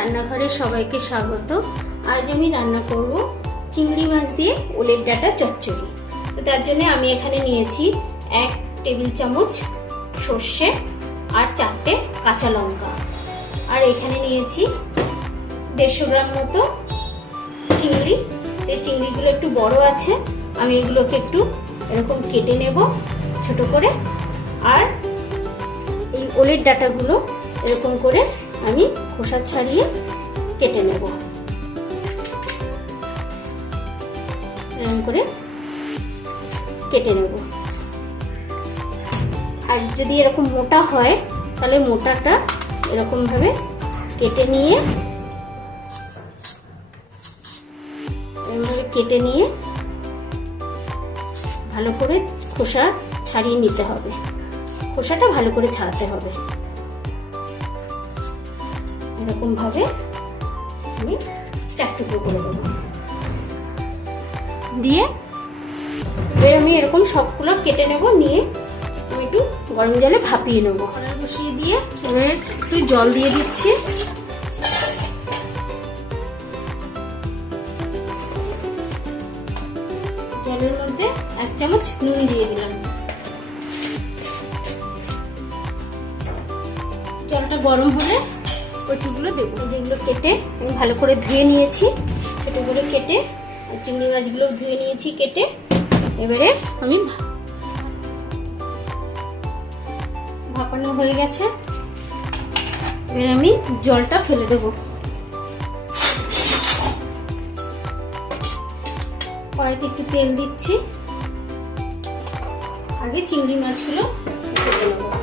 রান্নাঘরে সবাইকে স্বাগত। আজ আমি রান্না করব চিংড়ি মাছ দিয়ে ওলের ডাটা চচ্চড়ি। তো তার জন্য আমি এখানে নিয়েছি এক টেবিল চামচ সর্ষে আর চারটে কাঁচা লঙ্কা। আর এখানে নিয়েছি দেড়শো গ্রাম মতো চিংড়ি। এই চিংড়িগুলো একটু বড় আছে, আমি এগুলোকে একটু এরকম কেটে নেব ছোট করে। আর এই ওলের ডাটাগুলো এরকম করে আমি খোসা ছাড়িয়ে কেটে নেব। এরকম করে কেটে নেব। আর যদি এরকম মোটা হয়, তাহলে মোটাটা এরকমভাবে কেটে নিয়ে এরকমভাবে কেটে নিয়ে ভালো করে খোসা ছাড়িয়ে নিতে হবে। খোসাটা ভালো করে ছাড়াতে হবে। এরকম ভাবে আমি চার টুকরো করে দেবো। দিয়ে এবার আমি এরকম সবগুলো কেটে নেব, নিয়ে আমি একটু গরম জলে ভাপিয়ে নেব। বসিয়ে দিয়ে এবারে একটু জল দিয়ে দিচ্ছি। জলের মধ্যে এক চামচ নুন দিয়ে দিলাম। জলটা গরম হলে কচুগুলো দেবো। যেগুলো কেটে আমি ভালো করে ধুয়ে নিয়েছি। ছোটো করে কেটে চিংড়ি মাছগুলো ধুয়ে নিয়েছি কেটে। এবারে আমি ভাপানো হয়ে গেছে। এবারে আমি জলটা ফেলে দেবো। কড়াইতে একটু তেল দিচ্ছি। আগে চিংড়ি মাছগুলো ফেলে নেব।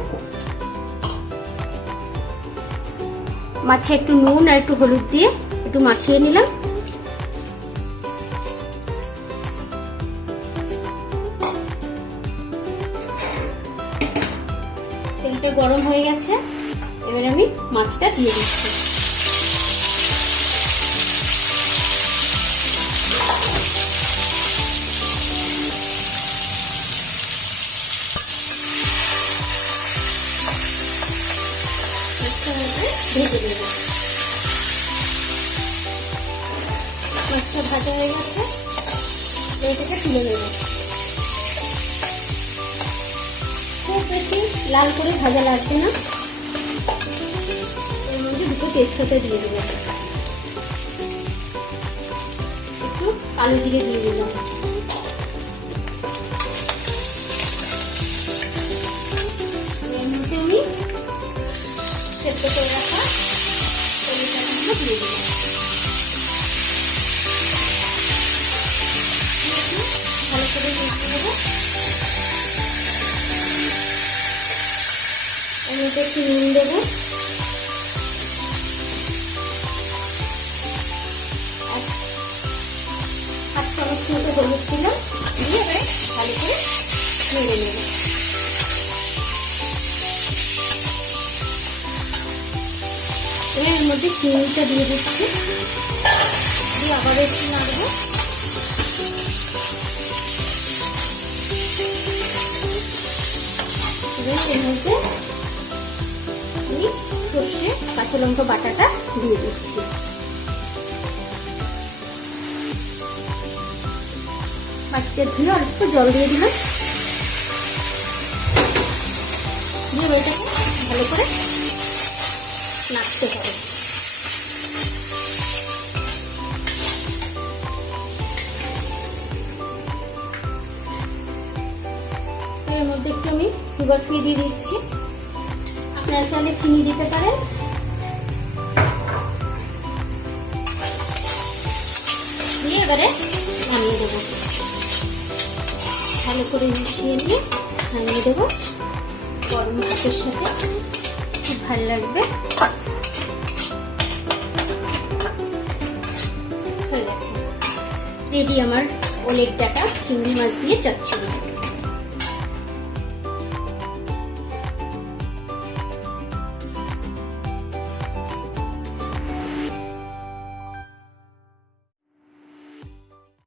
মাছে একটু নুন আর একটু হলুদ দিয়ে একটু মাখিয়ে নিলাম। তেলটা গরম হয়ে গেছে। এবার আমি মাছটা দিয়ে দিচ্ছি। ভেজে মাছটা ভাজা হয়ে গেছে। এটাকে তুলে নেব। খুব বেশি লাল করে ভাজা লাগবে না। এর মধ্যে দুটো তেজপাতা দিয়ে দেবো। একটু কালো জিরে দিয়ে দিলাম। ভালো করে মিশিয়ে নেব এর একটু নুন দেবো। হাফ চামচ মতো হলুদ দিলাম। দিয়ে ভালো করে নেড়ে নেব। এবার এর মধ্যে চিনিটা দিয়ে দিচ্ছি। দিয়ে আবার একটু নাড়বো। এবার এর মধ্যে সর্ষে, কাঁচা লঙ্কা বাটাটা দিয়ে দিচ্ছি। বাটিটা ধুয়ে অল্প জল দিয়ে দিলাম। দিয়ে এটাকে ভালো করে নাড়তে হবে। এর মধ্যে একটু আমি সুগার ফ্রি দিয়ে দিচ্ছি। আপনারা চাইলে চিনি দিতে পারেন। দিয়ে এবারে নামিয়ে দেবো। ভালো করে মিশিয়ে নিয়ে নামিয়ে দেবো। গরম ভাতের সাথে। খুব ভালো লাগবে। হয়ে রেডি আমার ওলের ডাটা চিংড়ি মাছ দিয়ে চচ্চড়ি।